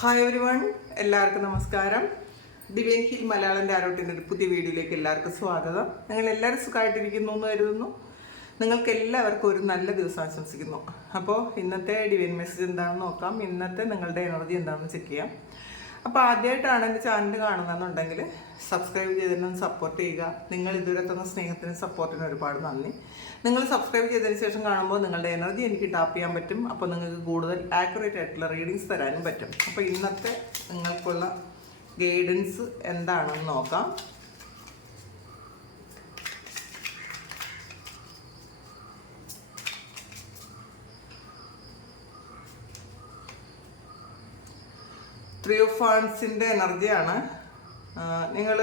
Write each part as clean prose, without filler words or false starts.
Hi everyone, എല്ലാവർക്കും നമസ്കാരം. ദിവ്യൻ hill Malayalam ടാരോട്ടിൻ്റെ ഒരു പുതിയ വീഡിയോയിലേക്ക് എല്ലാവർക്കും സ്വാഗതം. നിങ്ങൾ എല്ലാവരും സുഖമായിട്ടിരിക്കുന്നു എന്ന് കരുതുന്നു. നിങ്ങൾക്ക് എല്ലാവർക്കും ഒരു നല്ല ദിവസം ആശംസിക്കുന്നു. അപ്പോൾ ഇന്നത്തെ ഡിവൈൻ മെസ്സേജ് എന്താണെന്ന് നോക്കാം. ഇന്നത്തെ നിങ്ങളുടെ എനർജി എന്താണെന്ന് ചെക്ക് ചെയ്യാം. അപ്പോൾ ആദ്യമായിട്ടാണ് എൻ്റെ ചാനൽ കാണുന്നതെന്നുണ്ടെങ്കിൽ സബ്സ്ക്രൈബ് ചെയ്തതിനും സപ്പോർട്ട് ചെയ്യുക. നിങ്ങൾ ഇതുവരെ തന്ന സ്നേഹത്തിനും സപ്പോർട്ടിനും ഒരുപാട് നന്ദി. നിങ്ങൾ സബ്സ്ക്രൈബ് ചെയ്തതിന് ശേഷം കാണുമ്പോൾ നിങ്ങളുടെ എനർജി എനിക്ക് ടാപ്പ് ചെയ്യാൻ പറ്റും. അപ്പോൾ നിങ്ങൾക്ക് കൂടുതൽ ആക്യുറേറ്റ് ആയിട്ടുള്ള റീഡിങ്സ് തരാനും പറ്റും. അപ്പോൾ ഇന്നത്തെ നിങ്ങൾക്കുള്ള ഗൈഡൻസ് എന്താണെന്ന് നോക്കാം. ത്രീ ഓഫ് വാൻഡ്സിൻ്റെ എനർജിയാണ്. നിങ്ങൾ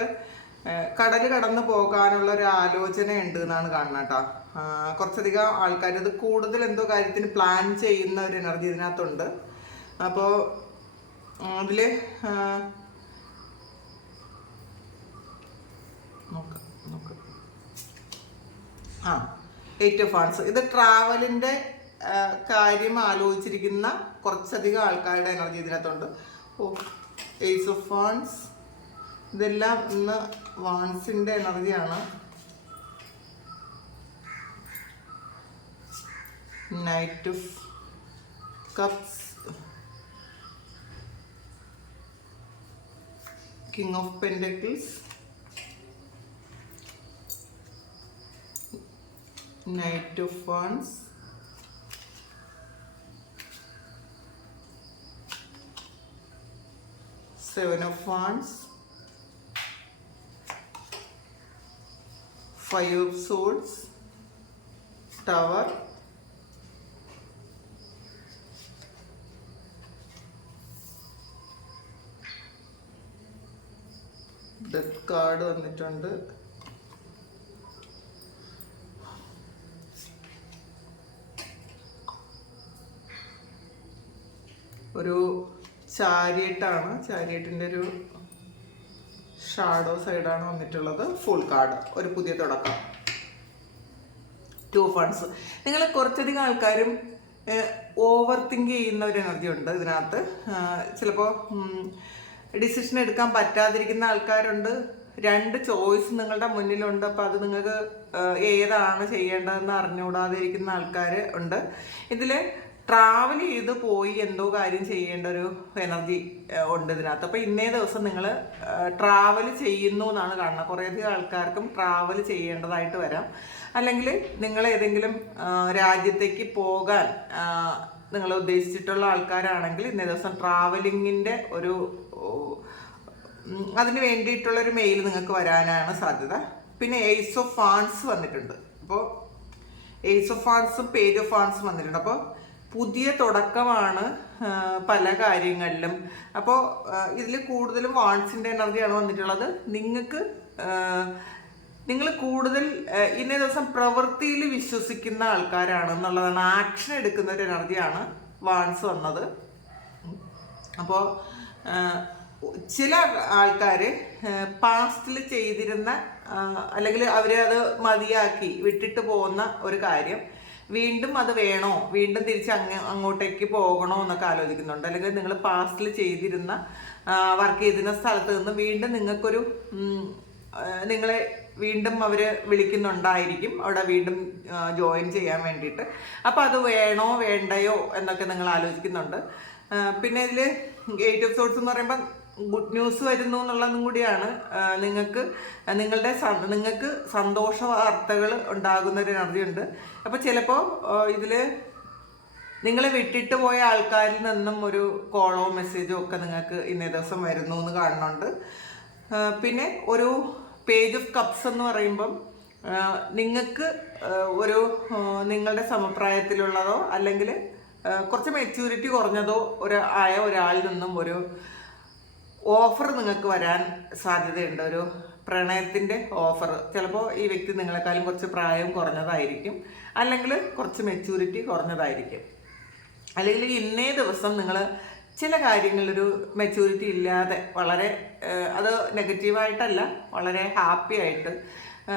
കടൽ കടന്നു പോകാനുള്ള ഒരു ആലോചന ഉണ്ട് എന്നാണ് കാണുന്നത് കേട്ടോ. കുറച്ചധികം ആൾക്കാർ ഇത് കൂടുതൽ എന്തോ കാര്യത്തിന് പ്ലാൻ ചെയ്യുന്ന ഒരു എനർജി ഇതിനകത്തുണ്ട്. അപ്പോൾ അതിൽ എയ്റ്റ് ഓഫ് വാൻഡ്സ്, ഇത് ട്രാവലിൻ്റെ കാര്യം ആലോചിച്ചിരിക്കുന്ന കുറച്ചധികം ആൾക്കാരുടെ എനർജി ഇതിനകത്തുണ്ട്. ഏസ് ഓഫ് വാൻഡ്സ്, ഇതെല്ലാം ഇന്ന് വാൻഡ്സിൻ്റെ എനർജിയാണ്. Knight of cups, king of pentacles, knight of wands, Seven of Wands, Five of Swords, Tower, Death card വന്നിട്ടുണ്ട്. ഒരു ചാരിയറ്റാണ്, ചാരിയറ്റിൻ്റെ ഒരു ഷാഡോ സൈഡാണ് വന്നിട്ടുള്ളത്. ഫുൾ കാർഡ്, ഒരു പുതിയ തുടക്കം. ടു ഓഫ് വാൻഡ്സ്, നിങ്ങൾ കുറച്ചധികം ആൾക്കാരും ഓവർ തിങ്ക് ചെയ്യുന്ന ഒരു എനർജി ഉണ്ട് ഇതിനകത്ത്. ചിലപ്പോൾ ഡിസിഷൻ എടുക്കാൻ പറ്റാതിരിക്കുന്ന ആൾക്കാരുണ്ട്. രണ്ട് ചോയ്സ് നിങ്ങളുടെ മുന്നിലുണ്ട്. അപ്പോൾ അത് നിങ്ങൾക്ക് ഏതാണ് ചെയ്യേണ്ടതെന്ന് അറിഞ്ഞുകൂടാതിരിക്കുന്ന ആൾക്കാർ ഉണ്ട്. ഇതിൽ ട്രാവൽ ചെയ്ത് പോയി എന്തോ കാര്യം ചെയ്യേണ്ട ഒരു എനർജി ഉണ്ട് ഇതിനകത്ത്. അപ്പോൾ ഇന്നേ ദിവസം നിങ്ങൾ ട്രാവൽ ചെയ്യുന്നു എന്നാണ് കാണുന്നത്. കുറേയധികം ആൾക്കാർക്കും ട്രാവൽ ചെയ്യേണ്ടതായിട്ട് വരാം. അല്ലെങ്കിൽ നിങ്ങൾ ഏതെങ്കിലും രാജ്യത്തേക്ക് പോകാൻ നിങ്ങൾ ഉദ്ദേശിച്ചിട്ടുള്ള ആൾക്കാരാണെങ്കിൽ ഇന്നേ ദിവസം ട്രാവലിങ്ങിൻ്റെ ഒരു അതിന് വേണ്ടിയിട്ടുള്ളൊരു മെയിൽ നിങ്ങൾക്ക് വരാനാണ് സാധ്യത. പിന്നെ ഏസ് ഓഫ് വാൻഡ്സ് വന്നിട്ടുണ്ട്. അപ്പോൾ ഏസ് ഓഫ് വാൻഡ്സും പേജ് ഓഫ് വാൻഡ്സും വന്നിട്ടുണ്ട്. അപ്പോൾ പുതിയ തുടക്കമാണ് പല കാര്യങ്ങളിലും. അപ്പോൾ ഇതിൽ കൂടുതലും വാൻഡ്സിൻ്റെ എനർജിയാണ് വന്നിട്ടുള്ളത്. നിങ്ങൾ കൂടുതൽ ഇന്നേ ദിവസം പ്രവൃത്തിയിൽ വിശ്വസിക്കുന്ന ആൾക്കാരാണെന്നുള്ളതാണ്. ആക്ഷൻ എടുക്കുന്ന ഒരു എനർജിയാണ് വാൻഡ്സ് വന്നത്. അപ്പോൾ ചില ആൾക്കാർ പാസ്റ്റിൽ ചെയ്തിരുന്ന അല്ലെങ്കിൽ അവരത് മതിയാക്കി വിട്ടിട്ട് പോകുന്ന ഒരു കാര്യം വീണ്ടും അത് വേണോ, വീണ്ടും തിരിച്ച് അങ്ങോട്ടേക്ക് പോകണോ എന്നൊക്കെ ആലോചിക്കുന്നുണ്ട്. അല്ലെങ്കിൽ നിങ്ങൾ പാസ്റ്റിൽ ചെയ്തിരുന്ന വർക്ക് ചെയ്തിരുന്ന സ്ഥലത്ത് നിന്ന് വീണ്ടും നിങ്ങൾക്കൊരു നിങ്ങളെ വീണ്ടും അവർ വിളിക്കുന്നുണ്ടായിരിക്കും അവിടെ വീണ്ടും ജോയിൻ ചെയ്യാൻ വേണ്ടിയിട്ട്. അപ്പോൾ അത് വേണോ വേണ്ടയോ എന്നൊക്കെ നിങ്ങൾ ആലോചിക്കുന്നുണ്ട്. പിന്നെ ഇതിൽ എയ്റ്റ് ഓഫ് സോർട്സ് എന്ന് പറയുമ്പോൾ ഗുഡ് ന്യൂസ് വരുന്നു എന്നുള്ളതും കൂടിയാണ്. നിങ്ങൾക്ക് സന്തോഷ വാർത്തകൾ ഉണ്ടാകുന്ന ഒരു എനർജി ഉണ്ട്. അപ്പോൾ ചിലപ്പോൾ ഇതിൽ നിങ്ങളെ വിട്ടിട്ട് പോയ ആൾക്കാരിൽ നിന്നും ഒരു കോളോ മെസ്സേജോ ഒക്കെ നിങ്ങൾക്ക് ഇന്നേ ദിവസം വരുന്നു എന്ന് കാണുന്നുണ്ട്. പിന്നെ ഒരു പേജ് ഓഫ് കപ്സ് എന്ന് പറയുമ്പം നിങ്ങൾക്ക് ഒരു നിങ്ങളുടെ സമപ്രായത്തിലുള്ളതോ അല്ലെങ്കിൽ കുറച്ച് മെച്യൂരിറ്റി കുറഞ്ഞതോ ആയ ഒരാളിൽ നിന്നും ഒരു ഓഫർ നിങ്ങൾക്ക് വരാൻ സാധ്യതയുണ്ട്. ഒരു പ്രണയത്തിൻ്റെ ഓഫർ. ചിലപ്പോൾ ഈ വ്യക്തി നിങ്ങളെക്കാളും കുറച്ച് പ്രായം കുറഞ്ഞതായിരിക്കും, അല്ലെങ്കിൽ കുറച്ച് മെച്യൂരിറ്റി കുറഞ്ഞതായിരിക്കും. അല്ലെങ്കിൽ ഇന്നേ ദിവസം നിങ്ങൾ ചില കാര്യങ്ങളിലൊരു മെച്യൂരിറ്റി ഇല്ലാതെ വളരെ അത് നെഗറ്റീവായിട്ടല്ല, വളരെ ഹാപ്പി ആയിട്ട്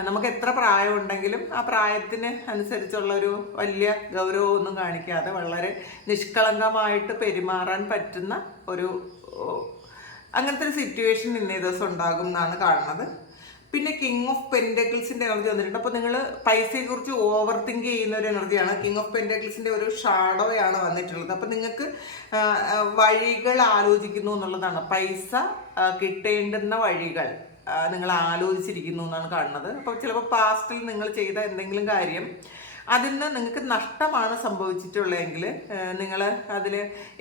നമുക്ക് എത്ര പ്രായം ഉണ്ടെങ്കിലും ആ പ്രായത്തിന് അനുസരിച്ചുള്ള ഒരു വലിയ ഗൗരവമൊന്നും കാണിക്കാതെ വളരെ നിഷ്കളങ്കമായിട്ട് പെരുമാറാൻ പറ്റുന്ന ഒരു അങ്ങനത്തെ ഒരു സിറ്റുവേഷൻ ഇന്നേ ദിവസം ഉണ്ടാകും എന്നാണ് കാണുന്നത്. പിന്നെ കിങ് ഓഫ് പെൻഡക്കിൾസിൻ്റെ എനർജി വന്നിട്ടുണ്ട്. അപ്പോൾ നിങ്ങൾ പൈസയെക്കുറിച്ച് ഓവർ തിങ്ക് ചെയ്യുന്ന ഒരു എനർജിയാണ്. കിങ് ഓഫ് പെൻഡക്കിൾസിൻ്റെ ഒരു ഷാഡോയാണ് വന്നിട്ടുള്ളത്. അപ്പോൾ നിങ്ങൾക്ക് വഴികൾ ആലോചിക്കുന്നു എന്നുള്ളതാണ്. പൈസ കിട്ടേണ്ടുന്ന വഴികൾ നിങ്ങൾ ആലോചിച്ചിരിക്കുന്നു എന്നാണ് കാണുന്നത്. അപ്പോൾ ചിലപ്പോൾ പാസ്റ്റിൽ നിങ്ങൾ ചെയ്ത എന്തെങ്കിലും കാര്യം അതിൽ നിന്ന് നിങ്ങൾക്ക് നഷ്ടമാണ് സംഭവിച്ചിട്ടുള്ളതെങ്കിൽ നിങ്ങൾ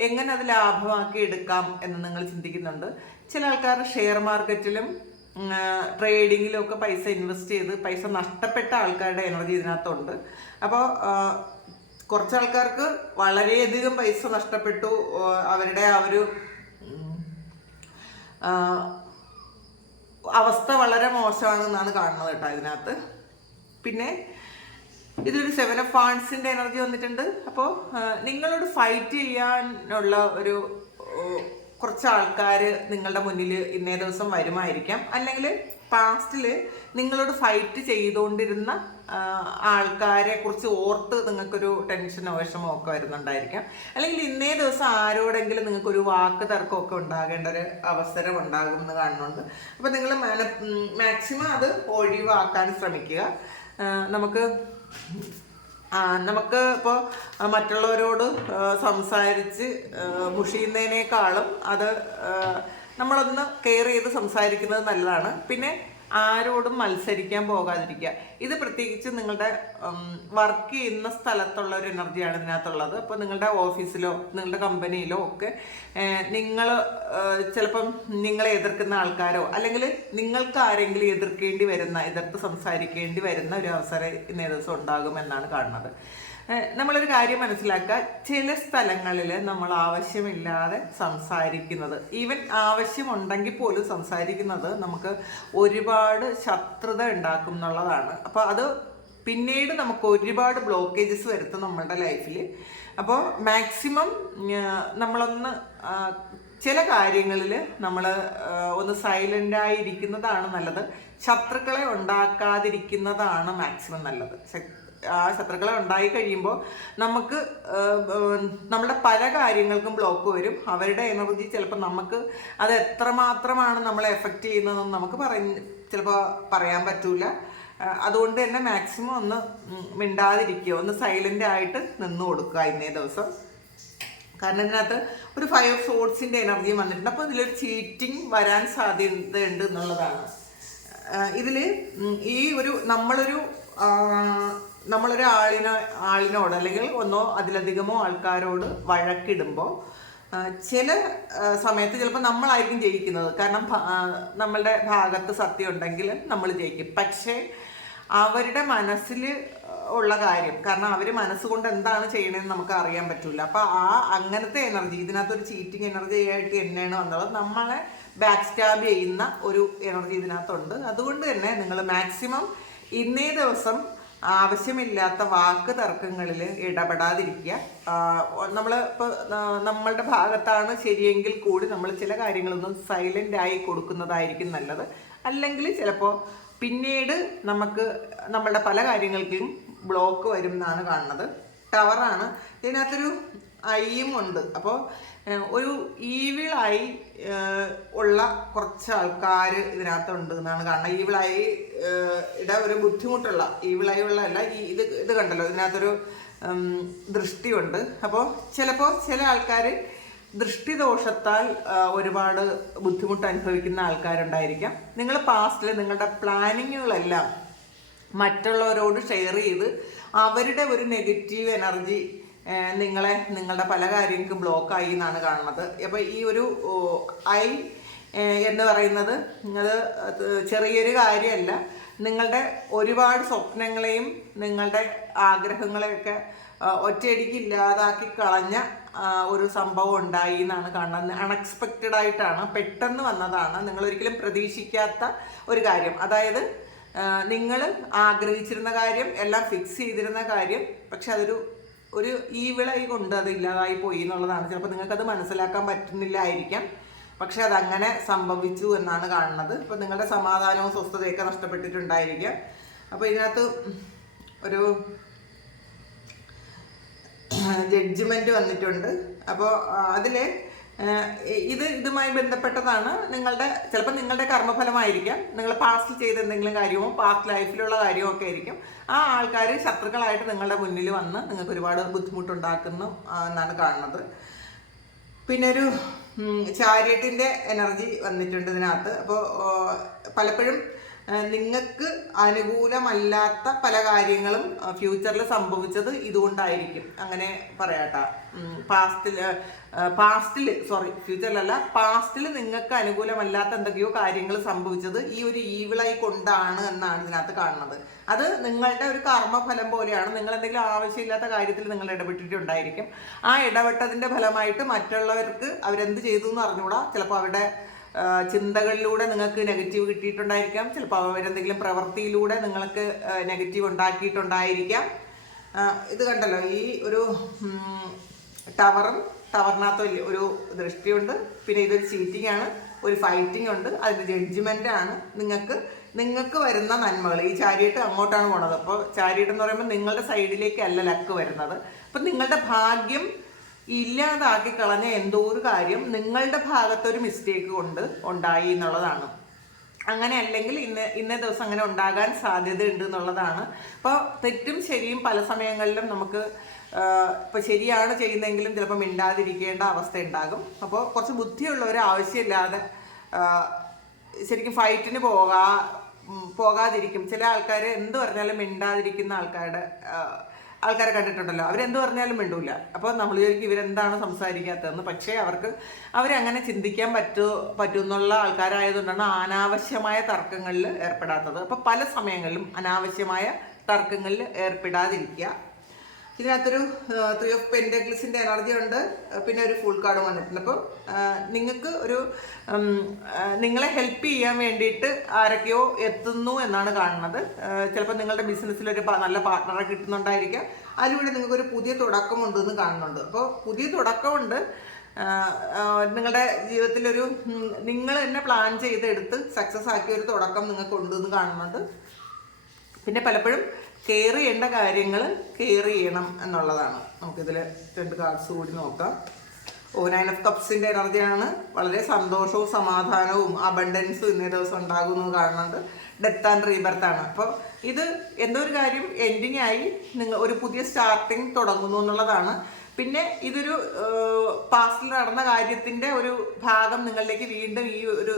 എങ്ങനെ അത് ലാഭമാക്കി എടുക്കാം എന്ന് നിങ്ങൾ ചിന്തിക്കുന്നുണ്ട്. ചില ആൾക്കാർ ഷെയർ മാർക്കറ്റിലും ട്രേഡിങ്ങിലും ഒക്കെ പൈസ ഇൻവെസ്റ്റ് ചെയ്ത് പൈസ നഷ്ടപ്പെട്ട ആൾക്കാരുടെ എനർജി ഇതിനകത്തുണ്ട്. അപ്പോൾ കുറച്ച് ആൾക്കാർക്ക് വളരെയധികം പൈസ നഷ്ടപ്പെട്ടു, അവരുടെ ആ ഒരു അവസ്ഥ വളരെ മോശമാണെന്നാണ് കാണുന്നത് കേട്ടോ ഇതിനകത്ത്. പിന്നെ ഇതൊരു 7 ഓഫ് വാണ്ട്സിൻ്റെ എനർജി വന്നിട്ടുണ്ട്. അപ്പോൾ നിങ്ങളോട് ഫൈറ്റ് ചെയ്യാനുള്ള ഒരു കുറച്ച് ആൾക്കാർ നിങ്ങളുടെ മുന്നിൽ ഇന്നേ ദിവസം വരുമായിരിക്കാം. അല്ലെങ്കിൽ പാസ്റ്റിൽ നിങ്ങളോട് ഫൈറ്റ് ചെയ്തുകൊണ്ടിരുന്ന ആൾക്കാരെ കുറിച്ച് ഓർത്ത് നിങ്ങൾക്കൊരു ടെൻഷനോ വിഷമോ ഒക്കെ വരുന്നുണ്ടായിരിക്കാം. അല്ലെങ്കിൽ ഇന്നേ ദിവസം ആരോടെങ്കിലും നിങ്ങൾക്കൊരു വാക്ക് തർക്കമൊക്കെ ഉണ്ടാകേണ്ട ഒരു അവസരം ഉണ്ടാകും എന്ന് കാണുന്നുണ്ട്. അപ്പോൾ നിങ്ങൾ മാക്സിമം അത് ഒഴിവാക്കാൻ ശ്രമിക്കുക. നമുക്ക് ഇപ്പോൾ മറ്റുള്ളവരോട് സംസാരിച്ച് മുഷിയുന്നതിനേക്കാളും അത് നമ്മളൊന്ന് കെയർ ചെയ്ത് സംസാരിക്കുന്നത് നല്ലതാണ്. പിന്നെ ആരോടും മത്സരിക്കാൻ പോകാതിരിക്കുക. ഇത് പ്രത്യേകിച്ച് നിങ്ങളുടെ വർക്ക് ചെയ്യുന്ന സ്ഥലത്തുള്ള ഒരു എനർജിയാണ് ഇതിനകത്തുള്ളത്. അപ്പോൾ നിങ്ങളുടെ ഓഫീസിലോ നിങ്ങളുടെ കമ്പനിയിലോ ഒക്കെ നിങ്ങൾ ചിലപ്പം നിങ്ങളെ എതിർക്കുന്ന ആൾക്കാരോ അല്ലെങ്കിൽ നിങ്ങൾക്ക് ആരെങ്കിലും എതിർത്ത് സംസാരിക്കേണ്ടി വരുന്ന ഒരു അവസരം ഇന്നേ ദിവസം ഉണ്ടാകുമെന്നാണ് കാണുന്നത്. നമ്മളൊരു കാര്യം മനസ്സിലാക്കുക, ചില സ്ഥലങ്ങളിൽ നമ്മൾ ആവശ്യമില്ലാതെ സംസാരിക്കുന്നത്, ഈവൻ ആവശ്യമുണ്ടെങ്കിൽ പോലും സംസാരിക്കുന്നത് നമുക്ക് ഒരുപാട് ശത്രുത ഉണ്ടാക്കും എന്നുള്ളതാണ്. അപ്പോൾ അത് പിന്നീട് നമുക്ക് ഒരുപാട് ബ്ലോക്കേജസ് വരുത്തും നമ്മളുടെ ലൈഫിൽ. അപ്പോൾ മാക്സിമം നമ്മളൊന്ന് ചില കാര്യങ്ങളിൽ നമ്മൾ ഒന്ന് സൈലൻ്റായി ഇരിക്കുന്നതാണ് നല്ലത്. ശത്രുക്കളെ ഉണ്ടാക്കാതിരിക്കുന്നതാണ് മാക്സിമം നല്ലത്. ആ ശത്രുക്കളെ ഉണ്ടായി കഴിയുമ്പോൾ നമുക്ക് നമ്മുടെ പല കാര്യങ്ങൾക്കും ബ്ലോക്ക് വരും. അവരുടെ എനർജി ചിലപ്പോൾ നമുക്ക് അത് എത്രമാത്രമാണ് നമ്മളെ എഫക്റ്റ് ചെയ്യുന്നതെന്ന് നമുക്ക് ചിലപ്പോൾ പറയാൻ പറ്റൂല. അതുകൊണ്ട് തന്നെ മാക്സിമം ഒന്ന് മിണ്ടാതിരിക്കുക, ഒന്ന് സൈലൻ്റ് ആയിട്ട് നിന്ന് കൊടുക്കുക ഇന്നേ ദിവസം. കാരണം ഇതിനകത്ത് ഒരു 5 ഓഫ് സോർഡ്സിൻ്റെ എനർജിയും വന്നിട്ടുണ്ട്. അപ്പോൾ ഇതിലൊരു ചീറ്റിംഗ് വരാൻ സാധ്യതയുണ്ട് എന്നുള്ളതാണ്. ഇതിൽ ഈ ഒരു നമ്മളൊരു ആളിനോട് അല്ലെങ്കിൽ ഒന്നോ അതിലധികമോ ആൾക്കാരോട് വഴക്കിടുമ്പോൾ ചില സമയത്ത് ചിലപ്പോൾ നമ്മളായിരിക്കും ജയിക്കുന്നത്. കാരണം നമ്മളുടെ ഭാഗത്ത് സത്യം ഉണ്ടെങ്കിൽ നമ്മൾ ജയിക്കും. പക്ഷേ അവരുടെ മനസ്സിൽ ഉള്ള കാര്യം, കാരണം അവർ മനസ്സുകൊണ്ട് എന്താണ് ചെയ്യണമെന്ന് നമുക്ക് അറിയാൻ പറ്റില്ല. അപ്പോൾ അങ്ങനത്തെ എനർജി ഇതിനകത്തൊരു ചീറ്റിംഗ് എനർജി ആയിട്ട് തന്നെയാണ് വന്നത്. നമ്മളെ ബാക്ക് സ്റ്റാബ് ചെയ്യുന്ന ഒരു എനർജി ഇതിനകത്തുണ്ട്. അതുകൊണ്ട് തന്നെ നിങ്ങൾ മാക്സിമം ഇന്നേ ദിവസം ആവശ്യമില്ലാത്ത വാക്ക് തർക്കങ്ങളിൽ ഇടപെടാതിരിക്കുക. ഇപ്പോൾ നമ്മളുടെ ഭാഗത്താണ് ശരിയെങ്കിൽ കൂടി നമ്മൾ ചില കാര്യങ്ങളൊന്നും സൈലൻ്റ് ആയി കൊടുക്കുന്നതായിരിക്കും നല്ലത്. അല്ലെങ്കിൽ ചിലപ്പോൾ പിന്നീട് നമുക്ക് നമ്മളുടെ പല കാര്യങ്ങൾക്കും ബ്ലോക്ക് വരും എന്നാണ് കാണുന്നത്. ടവറാണ് ഇതിനകത്തൊരു ഐയും ഉണ്ട്. അപ്പോൾ ഒരു ഈവിളായി ഉള്ള കുറച്ച് ആൾക്കാർ ഇതിനകത്തുണ്ട് എന്നാണ് കാണുന്നത്. ഈവിളായി ഒരു ബുദ്ധിമുട്ടുള്ള ഈവിളായി ഉള്ളതല്ല, ഇത് കണ്ടല്ലോ ഇതിനകത്തൊരു ദൃഷ്ടിയുണ്ട്. അപ്പോൾ ചിലപ്പോൾ ചില ആൾക്കാർ ദൃഷ്ടിദോഷത്താൽ ഒരുപാട് ബുദ്ധിമുട്ട് അനുഭവിക്കുന്ന ആൾക്കാരുണ്ടായിരിക്കാം. നിങ്ങൾ പാസ്റ്റിൽ നിങ്ങളുടെ പ്ലാനിങ്ങുകളെല്ലാം മറ്റുള്ളവരോട് ഷെയർ ചെയ്ത് അവരുടെ ഒരു നെഗറ്റീവ് എനർജി നിങ്ങളുടെ പല കാര്യങ്ങൾക്കും ബ്ലോക്കായി എന്നാണ് കാണുന്നത്. അപ്പോൾ ഈ ഒരു ഐ എന്ന് പറയുന്നത് അത് ചെറിയൊരു കാര്യമല്ല. നിങ്ങളുടെ ഒരുപാട് സ്വപ്നങ്ങളെയും നിങ്ങളുടെ ആഗ്രഹങ്ങളെയൊക്കെ ഒറ്റയടിക്ക് ഇല്ലാതാക്കി കളഞ്ഞ ഒരു സംഭവം ഉണ്ടായി എന്നാണ് കാണുന്നത്. അൺഎക്സ്പെക്റ്റഡ് ആയിട്ടാണ്, പെട്ടെന്ന് വന്നതാണ്, നിങ്ങളൊരിക്കലും പ്രതീക്ഷിക്കാത്ത ഒരു കാര്യം. അതായത് നിങ്ങൾ ആഗ്രഹിച്ചിരുന്ന കാര്യം, എല്ലാം ഫിക്സ് ചെയ്തിരുന്ന കാര്യം, പക്ഷെ ഒരു ഈവിളായി കൊണ്ട് അത് ഇല്ലാതായി പോയി എന്നുള്ളതാണ്. ചിലപ്പോൾ നിങ്ങൾക്കത് മനസ്സിലാക്കാൻ പറ്റുന്നില്ലായിരിക്കാം, പക്ഷെ അതങ്ങനെ സംഭവിച്ചു എന്നാണ് കാണുന്നത്. ഇപ്പോൾ നിങ്ങളുടെ സമാധാനവും സ്വസ്ഥതയൊക്കെ നഷ്ടപ്പെട്ടിട്ടുണ്ടായിരിക്കാം. അപ്പോൾ ഇതിനകത്ത് ഒരു ജഡ്ജ്മെന്റ് വന്നിട്ടുണ്ട്. അപ്പോൾ അതിൽ ഇതുമായി ബന്ധപ്പെട്ടതാണ്. ചിലപ്പോൾ നിങ്ങളുടെ കർമ്മഫലമായിരിക്കാം, നിങ്ങൾ പാസ്റ്റിൽ ചെയ്ത എന്തെങ്കിലും കാര്യമോ പാസ്റ്റ് ലൈഫിലുള്ള കാര്യമോ ഒക്കെ ആയിരിക്കും. ആ ആൾക്കാർ ശത്രുക്കളായിട്ട് നിങ്ങളുടെ മുന്നിൽ വന്ന് നിങ്ങൾക്ക് ഒരുപാട് ബുദ്ധിമുട്ടുണ്ടാക്കുന്നു എന്നാണ് കാണുന്നത്. പിന്നെ ഒരു ചാരിയറ്റിൻ്റെ എനർജി വന്നിട്ടുണ്ട് ഇതിനകത്ത്. അപ്പോൾ പലപ്പോഴും നിങ്ങൾക്ക് അനുകൂലമല്ലാത്ത പല കാര്യങ്ങളും ഫ്യൂച്ചറിൽ സംഭവിച്ചത് ഇതുകൊണ്ടായിരിക്കും, അങ്ങനെ പറയാട്ടാ. പാസ്റ്റിൽ നിങ്ങൾക്ക് അനുകൂലമല്ലാത്ത എന്തൊക്കെയോ കാര്യങ്ങൾ സംഭവിച്ചത് ഈ ഒരു ഈവിളായി കൊണ്ടാണ് എന്നാണ് ഇതിനകത്ത് കാണുന്നത്. അത് നിങ്ങളുടെ ഒരു കർമ്മഫലം പോലെയാണ്. നിങ്ങൾ എന്തെങ്കിലും ആവശ്യമില്ലാത്ത കാര്യത്തിൽ നിങ്ങൾ ഇടപെട്ടിട്ടുണ്ടായിരിക്കും. ആ ഇടപെട്ടതിൻ്റെ ഫലമായിട്ട് മറ്റുള്ളവർക്ക് അവരെന്ത് ചെയ്തു എന്ന് അറിഞ്ഞുകൂടാ. ചിലപ്പോൾ അവരുടെ ചിന്തകളിലൂടെ നിങ്ങൾക്ക് നെഗറ്റീവ് കിട്ടിയിട്ടുണ്ടായിരിക്കാം. ചിലപ്പോൾ അവരെന്തെങ്കിലും പ്രവൃത്തിയിലൂടെ നിങ്ങൾക്ക് നെഗറ്റീവ് ഉണ്ടാക്കിയിട്ടുണ്ടായിരിക്കാം. ഇത് കണ്ടല്ലോ, ഈ ഒരു ടവറിനകത്ത് ഒരു ദൃഷ്ടിയുണ്ട്. പിന്നെ ഇതൊരു ചീറ്റിംഗ് ആണ്, ഒരു ഫൈറ്റിംഗ് ഉണ്ട്, അതിൻ്റെ ജഡ്ജ്മെൻ്റ് ആണ്. നിങ്ങൾക്ക് വരുന്ന നന്മകൾ, ഈ ചാരിയറ്റ് അങ്ങോട്ടാണ് പോണത്. അപ്പോൾ ചാരിയറ്റ് എന്ന് പറയുമ്പോൾ നിങ്ങളുടെ സൈഡിലേക്കല്ല ലക്ക് വരുന്നത്. അപ്പം നിങ്ങളുടെ ഭാഗ്യം ഇല്ലാതാക്കി കളഞ്ഞ എന്തോ ഒരു കാര്യം നിങ്ങളുടെ ഭാഗത്തൊരു മിസ്റ്റേക്ക് കൊണ്ട് ഉണ്ടായി എന്നുള്ളതാണ്. അങ്ങനെ അല്ലെങ്കിൽ ഇന്നേ ദിവസം അങ്ങനെ ഉണ്ടാകാൻ സാധ്യതയുണ്ട് എന്നുള്ളതാണ്. അപ്പോൾ തെറ്റും ശരിയും പല സമയങ്ങളിലും നമുക്ക് ഇപ്പോൾ ശരിയാണ് ചെയ്യുന്നതെങ്കിലും ചിലപ്പോൾ മിണ്ടാതിരിക്കേണ്ട അവസ്ഥ ഉണ്ടാകും. അപ്പോൾ കുറച്ച് ബുദ്ധിയുള്ളവർ ആവശ്യമില്ലാതെ ശരിക്കും ഫൈറ്റിന് പോകാതിരിക്കും. ചില ആൾക്കാർ എന്ത് പറഞ്ഞാലും മിണ്ടാതിരിക്കുന്ന ആൾക്കാരെ കണ്ടിട്ടുണ്ടല്ലോ, അവരെന്ത് പറഞ്ഞാലും മിണ്ടൂല. അപ്പോൾ നമ്മൾ വിചാരിക്കും ഇവരെന്താണ് സംസാരിക്കാത്തതെന്ന്. പക്ഷേ അവരങ്ങനെ ചിന്തിക്കാൻ പറ്റുമെന്നുള്ള ആൾക്കാരായതുകൊണ്ടാണ് അനാവശ്യമായ തർക്കങ്ങളിൽ ഏർപ്പെടാത്തത്. അപ്പോൾ പല സമയങ്ങളിലും അനാവശ്യമായ തർക്കങ്ങളിൽ ഏർപ്പെടാതിരിക്കുക. ഇതിനകത്തൊരു 3 of Pentaclesന്റെ എനർജി ഉണ്ട്. പിന്നെ ഒരു ഫുൾ കാർഡ് വന്നിട്ടുണ്ട്. അപ്പോൾ നിങ്ങൾക്ക് നിങ്ങളെ ഹെൽപ്പ് ചെയ്യാൻ വേണ്ടിയിട്ട് ആരൊക്കെയോ എത്തുന്നു എന്നാണ് കാണുന്നത്. ചിലപ്പോൾ നിങ്ങളുടെ ബിസിനസ്സിലൊരു നല്ല പാർട്ട്ണറെ കിട്ടുന്നുണ്ടായിരിക്കാം. അതിലൂടെ നിങ്ങൾക്കൊരു പുതിയ തുടക്കമുണ്ട് എന്ന് കാണുന്നുണ്ട്. അപ്പോൾ പുതിയ തുടക്കമുണ്ട്. നിങ്ങളുടെ ജീവിതത്തിലൊരു നിങ്ങൾ തന്നെ പ്ലാൻ ചെയ്തെടുത്ത് സക്സസ് ആക്കിയ ഒരു തുടക്കം നിങ്ങൾക്ക് ഉണ്ടെന്ന് കാണുന്നുണ്ട്. പിന്നെ പലപ്പോഴും കെയർ ചെയ്യേണ്ട കാര്യങ്ങൾ കെയർ ചെയ്യണം എന്നുള്ളതാണ്. നമുക്കിതിൽ 2 കാർഡ്സ് കൂടി നോക്കാം. 9 of Cupsന്റെ എനർജിയാണ്. വളരെ സന്തോഷവും സമാധാനവും അബണ്ടൻസും ഇന്നേ ദിവസം ഉണ്ടാകുമെന്ന് കാണുന്നുണ്ട്. ഡെത്ത് ആൻഡ് റീബർത്ത് ആണ്. അപ്പോൾ ഇത് എന്തോ ഒരു കാര്യം എൻഡിങ് ആയി നിങ്ങൾ ഒരു പുതിയ സ്റ്റാർട്ടിങ് തുടങ്ങുന്നു എന്നുള്ളതാണ്. പിന്നെ ഇതൊരു പാസ്റ്റിൽ നടന്ന കാര്യത്തിൻ്റെ ഒരു ഭാഗം നിങ്ങളിലേക്ക് വീണ്ടും ഈ ഒരു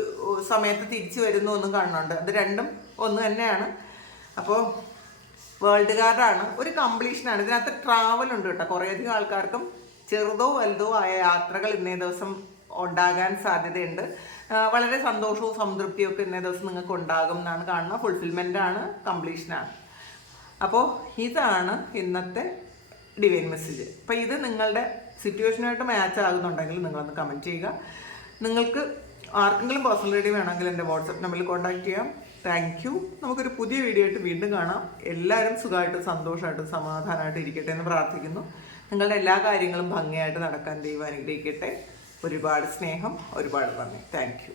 സമയത്ത് തിരിച്ചു വരുന്നു എന്നും കാണുന്നുണ്ട്. അത് രണ്ടും ഒന്ന് തന്നെയാണ്. അപ്പോൾ വേൾഡ് കാർഡാണ്, ഒരു കംപ്ലീഷനാണ്. ഇതിനകത്ത് ട്രാവൽ ഉണ്ട് കേട്ടോ. കുറേയധികം ആൾക്കാർക്കും ചെറുതോ വലുതോ ആയ യാത്രകൾ ഇന്നേ ദിവസം ഉണ്ടാകാൻ സാധ്യതയുണ്ട്. വളരെ സന്തോഷവും സംതൃപ്തിയും ഒക്കെ ഇന്നേ ദിവസം നിങ്ങൾക്ക് ഉണ്ടാകും എന്നാണ് കാണുന്നത്. ഫുൾഫിൽമെൻ്റ് ആണ്, കംപ്ലീഷനാണ്. അപ്പോൾ ഇതാണ് ഇന്നത്തെ ഡിവൈൻ മെസ്സേജ്. അപ്പോൾ ഇത് നിങ്ങളുടെ സിറ്റുവേഷനായിട്ട് മാച്ച് ആകുന്നുണ്ടെങ്കിൽ നിങ്ങളൊന്ന് കമൻറ്റ് ചെയ്യുക. നിങ്ങൾക്ക് ആർക്കെങ്കിലും പേഴ്സണൽ റീഡിംഗ് വേണമെങ്കിൽ എൻ്റെ വാട്സപ്പ് നമ്പറിൽ കോൺടാക്ട് ചെയ്യാം. Thank you. നമുക്കൊരു പുതിയ വീഡിയോ ആയിട്ട് വീണ്ടും കാണാം. എല്ലാവരും സുഖമായിട്ടും സന്തോഷമായിട്ടും സമാധാനമായിട്ട് ഇരിക്കട്ടെ എന്ന് പ്രാർത്ഥിക്കുന്നു. നിങ്ങളുടെ എല്ലാ കാര്യങ്ങളും ഭംഗിയായിട്ട് നടക്കാൻ ദൈവം അനുഗ്രഹിക്കട്ടെ. ഒരുപാട് സ്നേഹം, ഒരുപാട് നന്ദി. Thank you.